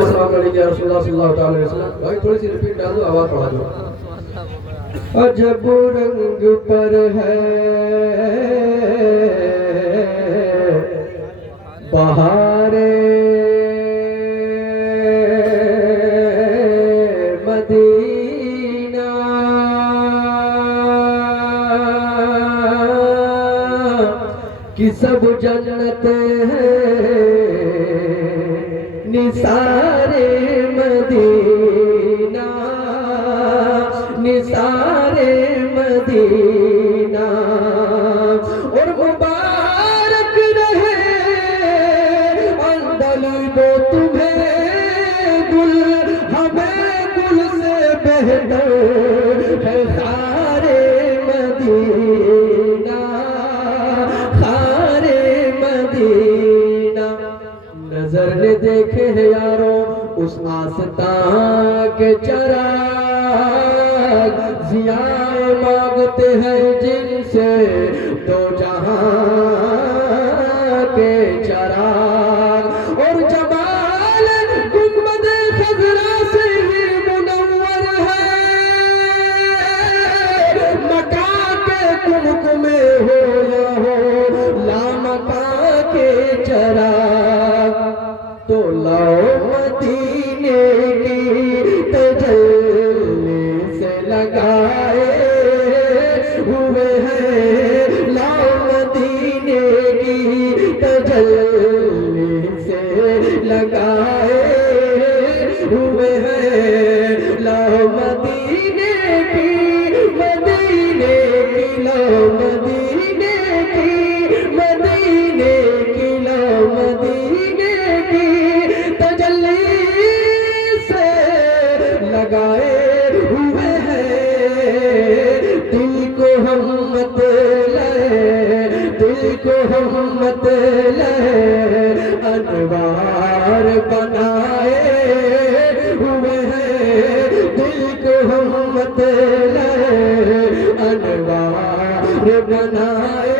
السلام علیکم یا رسول اللہ صلی اللہ علیہ وسلم. بھائی تھوڑی سی ریپیٹ ڈال دو, آواز بڑھا دو. عجب رنگ پر ہے بہارے مدینہ, کہ سب جنت ہے نثار مدینہ, نثار مدینہ. اور مبارک رہے اندلب تمہیں گل, ہمیں گل سے بہتر ہے خار مدینہ, خار مدینہ. نظر نے دیکھے ہیں یاروں اس آستان کے چراغ, ضیاء مانگتے ہیں جن سے دو جہاں کے چراغ. اور جمال گنبد خضرا سے ہی منور ہے, مکان کے کمکمے ہو یا ہو لامکان کے چراغ. تو لاؤ مدینے کی تجلی سے لگائے ہوئے ہیں, لاؤ مدینے کی تجلی سے لگائے ہوئے ہیں, لاؤ مدینے کی, مدینے کی, لاؤ مدینے کی, مدینے کی, لاؤ مدینے کی تجلی سے لگائے ہوئے ہیں. دل کو ہم مت لے, دل کو ہم مت لے, انوار بنائے ہوئے ہیں. دل کو ہم مت لے, انوار بنائے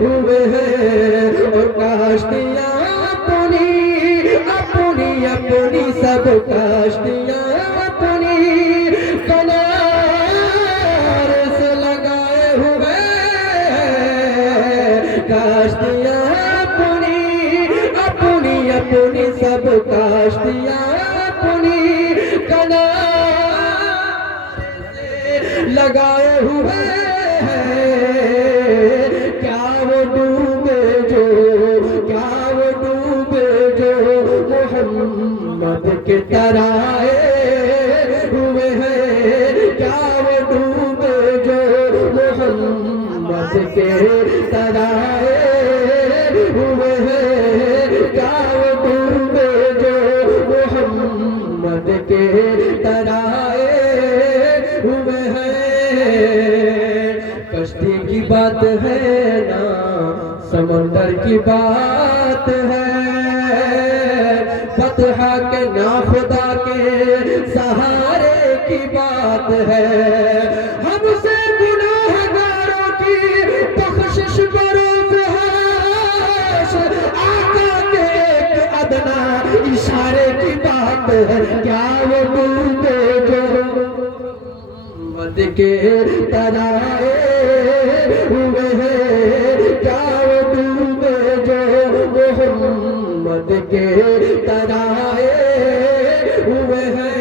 ہوئے ہیں. اور کاشتیاں اپنی اپنی اپنی سب کاشتیاں اپنی کنار سے لگائے ہوئے ہیں. کاشتیاں اپنی اپنی اپنی سب کاشتیاں اپنی کنار سے لگائے ہوئے ہیں. کیا وہ ڈوبے جو, کیا وہ ڈوبے جو محمد کے ترائے ہوئے ہیں, کیا وہ ڈوبے جو محمد کے ترائے ہوئے ہیں, کیا وہ ڈوبے جو محمد کے ترائے ہوئے ہیں. کشتی کی بات ہے نا سمندر کی بات ہے, فتح کے نا خدا کے سہارے کی بات ہے. ہم سے گناہگاروں کی بخشش بروز ہے, آقا کے ایک ادنا اشارے کی بات ہے. کیا وہ ڈوبے جو محمد کے ترائے ہوئے ہیں, کیا وہ ڈوبے جو محمد کے ترائے ہوئے ہیں.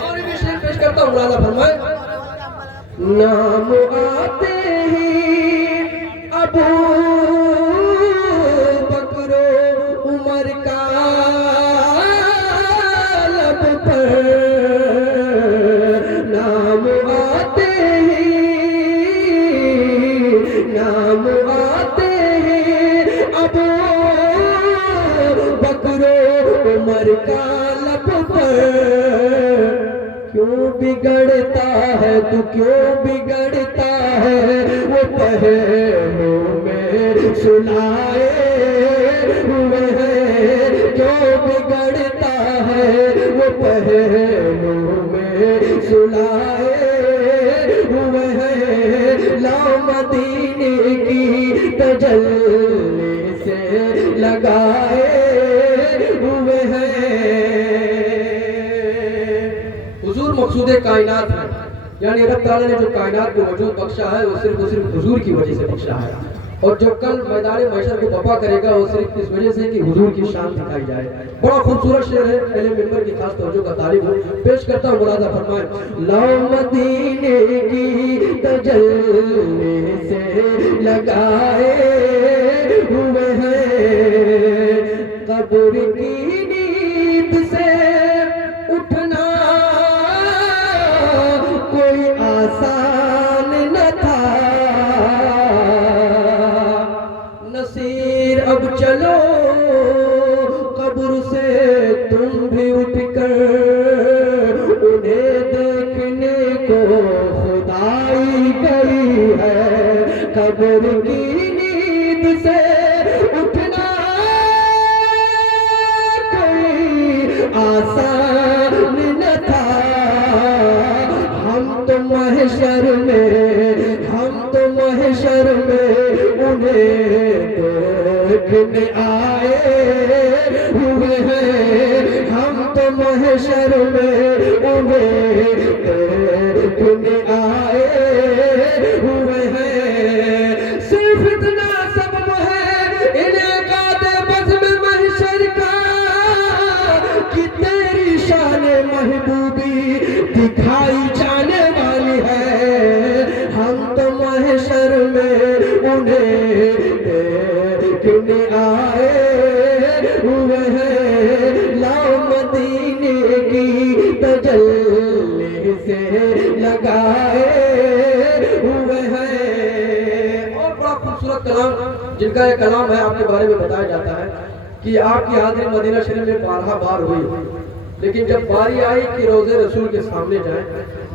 اور بھی شعر پیش کرتا ہوں, ملاحظہ فرمائے. نام آتے ہی ابو بکر عمر کا لب پر, نام آتے ہی, نام آتے ہی ابو بکر عمر کا لب پر. کیوں بگڑتا ہے تو کیوں بگڑتا ہے, وہ پہلو میں سلائے ہوئے ہیں. جو بگڑتا ہے وہ پہلو میں سلائے ہوئے ہیں. لاؤ مدینے کی تجلی سے لگائے ہوئے ہیں. मकसूद कायनात है, यानी रब ताला ने जो कायनात को वजूद बख्शा है वो सिर्फ हुजूर की वजह से बख्शा है। और जो कल मैदान महशर को बपा करेगा वो सिर्फ इस वजह से कि हुजूर की शान दिखाई जाए। बड़ा खूबसूरत शेर है, पहले मिंबर की खास तवज्जो का तालिब हूँ, पेश करता हूँ। मुरादा फरमाए, लो मदीने की तजल्ली से लगाए हुए हैं, कब्र की नींद से उठना कोई आसान न था। नसीर अब चलो कब्र से तुम भी उठकर, उन्हें देखने को खुदाई गई है। कब्र की नींद से उठना कोई आसान न था। हम तो महशर में उन्हें देखने आए हुए हैं। हम तो महशर में उन्हें देखने आए हुए हैं। सिर्फ इतना सबब है इनेकात बज़्म महशर का कि तेरी शान महबूबी दिखाई जाने वाली है। हम तो महशर में उन्हें देखने आए हुए हैं। लाओ मदीने की तजल्ली से लगाए हुए हैं। और बड़ा खूबसूरत कलाम, जिनका ये कलाम है आपके बारे में बताया जाता है कि आपकी हाज़िरी मदीना शरीफ में 12 बार हुई, लेकिन जब बारी आई कि रोज़े रसूल के सामने जाएं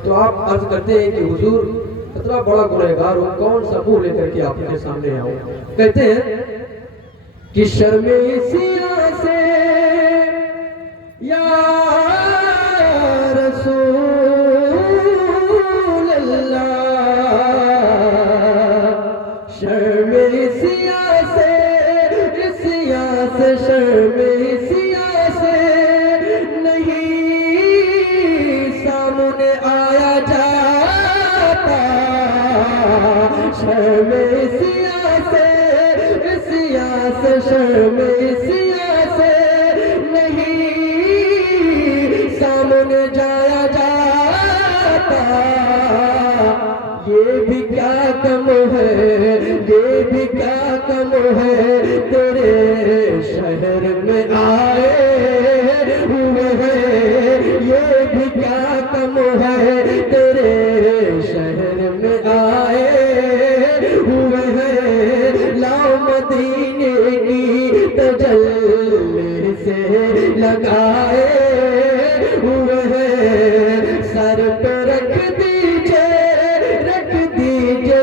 तो आप अर्ज करते हैं कि हुजूर इतना बड़ा गुनहगार हूँ, कौन सा मुंह लेकर के आपके सामने आऊं। कहते हैं कि शर्मे सिया से या रसूल अल्लाह, शर्मे सिया से शर्मे सिया से नहीं सामने आया जाता। शर्मे सिया से शर्मे सिया से नहीं सामने जाया जाता। ये भी क्या कम है, ये भी क्या कम है, तेरे शहर में आए हुए हैं। ये भी क्या कम है, तेरे शहर में आए हुए हैं। लाओ मदीने की तजल्ली से लगाए हुए हैं। सर पे रख दीजिए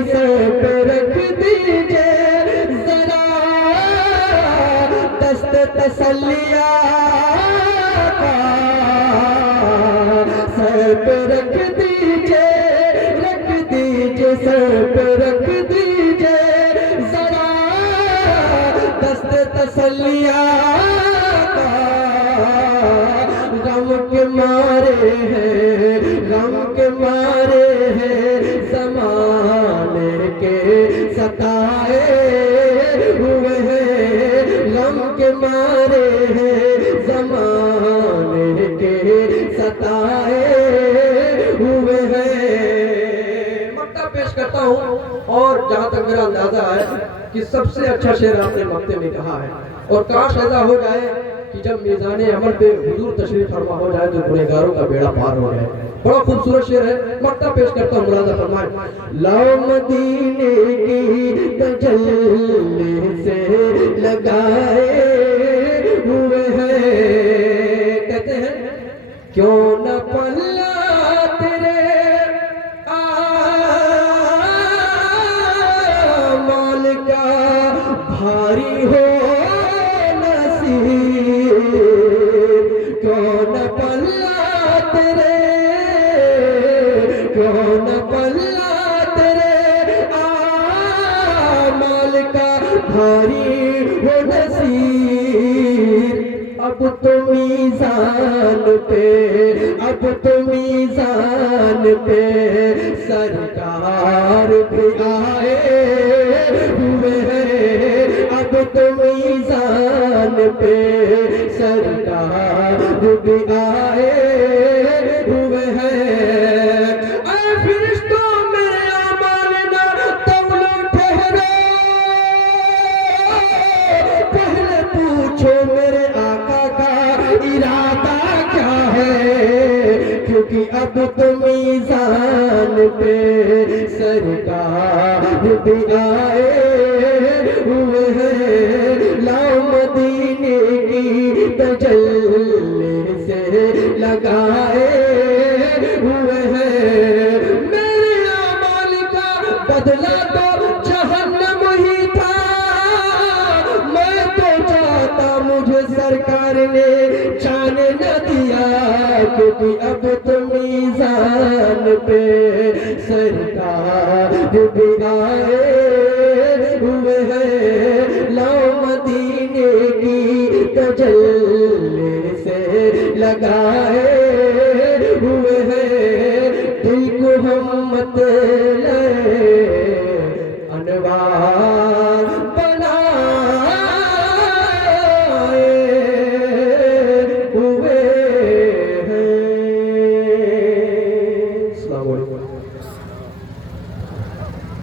सर पे रख दीजिए जरा दस्त तसल्लिया का। सर पे रख दीजिए सर पे रख दीजिए जरा दस्त तसल्लिया का। गम के मारे हैं, गम के मारे हैं, ज़माने के सताए हुए हैं। गम के मारे हैं, ज़माने के सताए हुए हैं। मक्ता पेश करता हूँ, और जहाँ तक मेरा अंदाजा है कि सबसे अच्छा शेर आपने मक्ते में कहा है। और काश ऐसा हो जाए कि जब मीज़ान अमल पे हुजूर तशरीफ फरमा हो जाए तो गुनहगारों का बेड़ा पार हो जाए। बड़ा खूबसूरत शेर है, मक्ता पेश करता हूँ। मुरादा फरमाए, लाओ मदीने की तजल्ली से लगाए हुए हैं। कहते हैं क्यों न पल्ला तेरे आमाल का भारी हो नसीब। क्यों न पल्ला तेरे, क्यों न पल्ला तेरे आमाल का भारी हो नसीब। اب تو میزان پہ، اب تو میزان پہ سرکار بھی آئے ہوئے ہیں، اب تو میزان پہ سرکار بھی آئے ہوئے ہیں۔ اے فرشتوں میرے اعمال نہ تولو ٹھہرو، پہلے پوچھو میرے آقا کا ارادہ کیا ہے، کیونکہ اب تو میزان پہ سرکار بھی آئے ہوئے ہیں، لاؤ مدینے کی تجلی سے لگائے ہوئے ہیں۔ میرے اعمال کا بدلہ تو جہنم ہی تھا، میں تو چاہتا مجھے سرکار نے جانے نہ دیا، کیونکہ اب تو میزان پہ سرکار بھی آئے ہوئے ہیں، لاؤ مدینے کی تجلی سے لگائے ہوئے ہیں۔